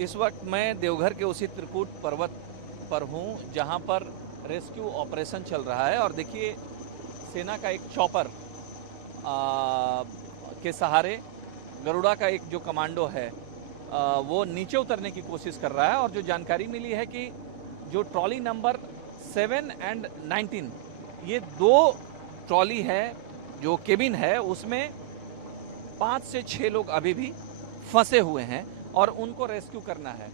इस वक्त मैं देवघर के उसी त्रिकूट पर्वत पर हूँ जहाँ पर रेस्क्यू ऑपरेशन चल रहा है। और देखिए, सेना का एक चॉपर के सहारे गरुड़ा का एक जो कमांडो है वो नीचे उतरने की कोशिश कर रहा है। और जो जानकारी मिली है कि जो ट्रॉली नंबर 7 एंड 19, ये दो ट्रॉली है, जो केबिन है उसमें 5 से 6 लोग अभी भी फंसे हुए हैं और उनको रेस्क्यू करना है।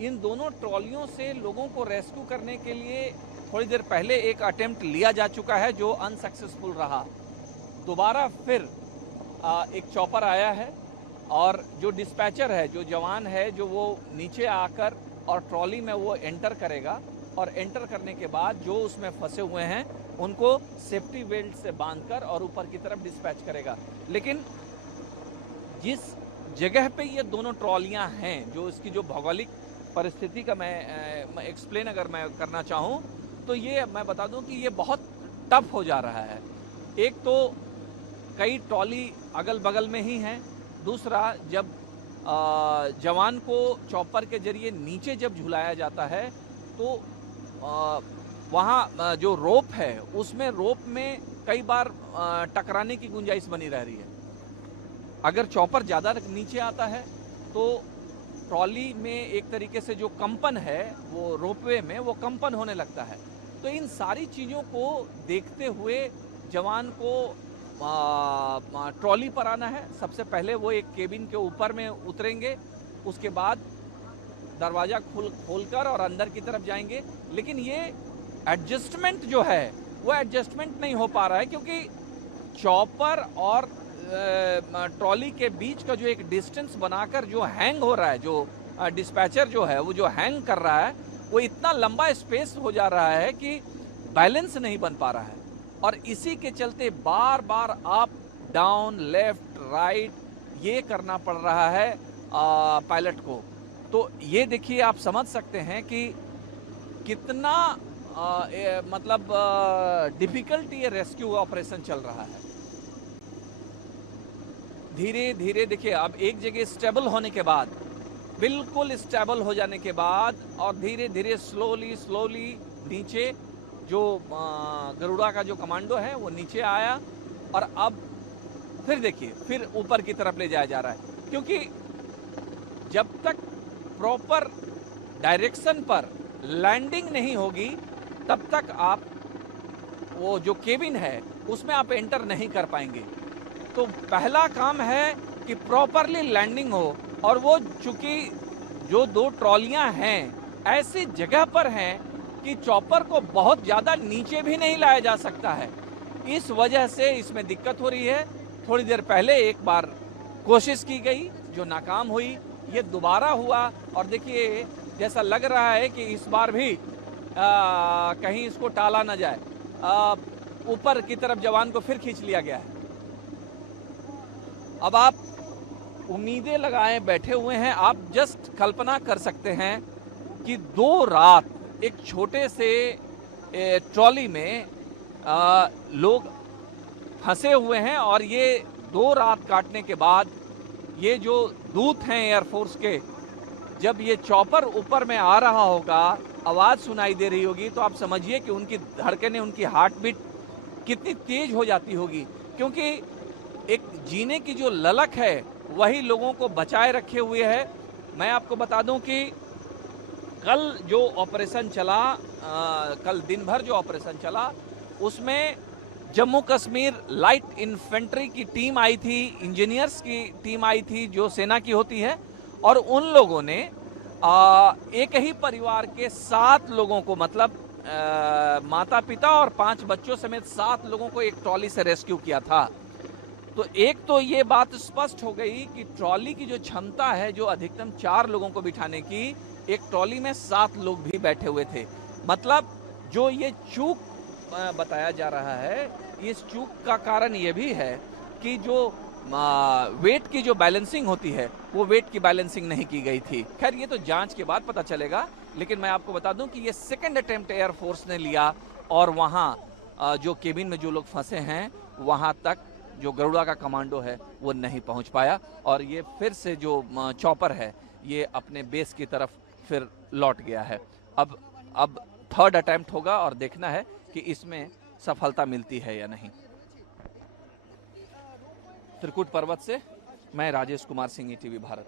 इन दोनों ट्रॉलियों से लोगों को रेस्क्यू करने के लिए थोड़ी देर पहले एक अटेम्प्ट लिया जा चुका है जो अनसक्सेसफुल रहा। दोबारा फिर एक चॉपर आया है और जो डिस्पैचर है, जो जवान है, जो वो नीचे आकर और ट्रॉली में वो एंटर करेगा और एंटर करने के बाद जो उसमें फंसे हुए हैं उनको सेफ्टी बेल्ट से बांधकर और ऊपर की तरफ डिस्पैच करेगा। लेकिन जिस जगह पे ये दोनों ट्रॉलियां हैं, जो इसकी जो भौगोलिक परिस्थिति का मैं एक्सप्लेन अगर मैं करना चाहूँ तो ये मैं बता दूं कि ये बहुत टफ हो जा रहा है। एक तो कई ट्रॉली अगल बगल में ही हैं, दूसरा जब जवान को चॉपर के जरिए नीचे जब झुलाया जाता है तो वहाँ जो रोप है उसमें रोप में कई बार टकराने की गुंजाइश बनी रह रही है। अगर चॉपर ज़्यादा नीचे आता है तो ट्रॉली में एक तरीके से जो कंपन है वो रोपवे में वो कंपन होने लगता है। तो इन सारी चीज़ों को देखते हुए जवान को ट्रॉली पर आना है। सबसे पहले वो एक केबिन के ऊपर में उतरेंगे, उसके बाद दरवाज़ा खोलकर और अंदर की तरफ जाएंगे। लेकिन ये एडजस्टमेंट जो है वो एडजस्टमेंट नहीं हो पा रहा है, क्योंकि चॉपर और ट्रॉली के बीच का जो एक डिस्टेंस बनाकर जो हैंग हो रहा है, जो डिस्पैचर जो है वो जो हैंग कर रहा है, वो इतना लंबा स्पेस हो जा रहा है कि बैलेंस नहीं बन पा रहा है। और इसी के चलते बार बार अप डाउन लेफ्ट राइट ये करना पड़ रहा है पायलट को। तो ये देखिए, आप समझ सकते हैं कि कितना मतलब डिफिकल्ट ये रेस्क्यू ऑपरेशन चल रहा है। धीरे धीरे देखिए, अब एक जगह स्टेबल होने के बाद, बिल्कुल स्टेबल हो जाने के बाद और धीरे धीरे स्लोली नीचे जो गरुड़ा का जो कमांडो है वो नीचे आया और अब फिर देखिए फिर ऊपर की तरफ ले जाया जा रहा है। क्योंकि जब तक प्रॉपर डायरेक्शन पर लैंडिंग नहीं होगी तब तक आप वो जो केबिन है उसमें आप एंटर नहीं कर पाएंगे। तो पहला काम है कि प्रॉपरली लैंडिंग हो, और वो चूंकि जो दो ट्रॉलियां हैं ऐसी जगह पर हैं कि चॉपर को बहुत ज़्यादा नीचे भी नहीं लाया जा सकता है। इस वजह से इसमें दिक्कत हो रही है। थोड़ी देर पहले एक बार कोशिश की गई जो नाकाम हुई, ये दोबारा हुआ और देखिए जैसा लग रहा है कि इस बार भी कहीं इसको टाला ना जाए। ऊपर की तरफ जवान को फिर खींच लिया गया है। अब आप उम्मीदें लगाए बैठे हुए हैं। आप जस्ट कल्पना कर सकते हैं कि 2 रात एक छोटे से ट्रॉली में लोग फंसे हुए हैं और ये 2 रात काटने के बाद ये जो दूत हैं एयरफोर्स के, जब ये चॉपर ऊपर में आ रहा होगा, आवाज़ सुनाई दे रही होगी, तो आप समझिए कि उनकी धड़कनें, उनकी हार्ट बीट कितनी तेज हो जाती होगी। क्योंकि एक जीने की जो ललक है वही लोगों को बचाए रखे हुए है। मैं आपको बता दूं कि कल जो ऑपरेशन चला, कल दिन भर जो ऑपरेशन चला, उसमें जम्मू कश्मीर लाइट इन्फेंट्री की टीम आई थी, इंजीनियर्स की टीम आई थी जो सेना की होती है, और उन लोगों ने एक ही परिवार के 7 लोगों को, मतलब माता पिता और 5 बच्चों समेत 7 लोगों को एक ट्रॉली से रेस्क्यू किया था। तो एक तो ये बात स्पष्ट हो गई कि ट्रॉली की जो क्षमता है, जो अधिकतम 4 लोगों को बिठाने की, एक ट्रॉली में 7 लोग भी बैठे हुए थे। मतलब जो ये चूक बताया जा रहा है, इस चूक का कारण ये भी है कि जो वेट की जो बैलेंसिंग होती है वो वेट की बैलेंसिंग नहीं की गई थी। खैर ये तो जांच के बाद पता चलेगा, लेकिन मैं आपको बता दूं कि ये सेकंड अटेम्प्ट एयरफोर्स ने लिया और वहाँ जो केबिन में जो लोग फंसे हैं वहाँ तक जो गरुड़ा का कमांडो है वो नहीं पहुँच पाया। और ये फिर से जो चॉपर है ये अपने बेस की तरफ फिर लौट गया है। अब थर्ड अटेम्प्ट होगा और देखना है कि इसमें सफलता मिलती है या नहीं। त्रिकुट पर्वत से मैं राजेश कुमार सिंह, ईटीवी भारत।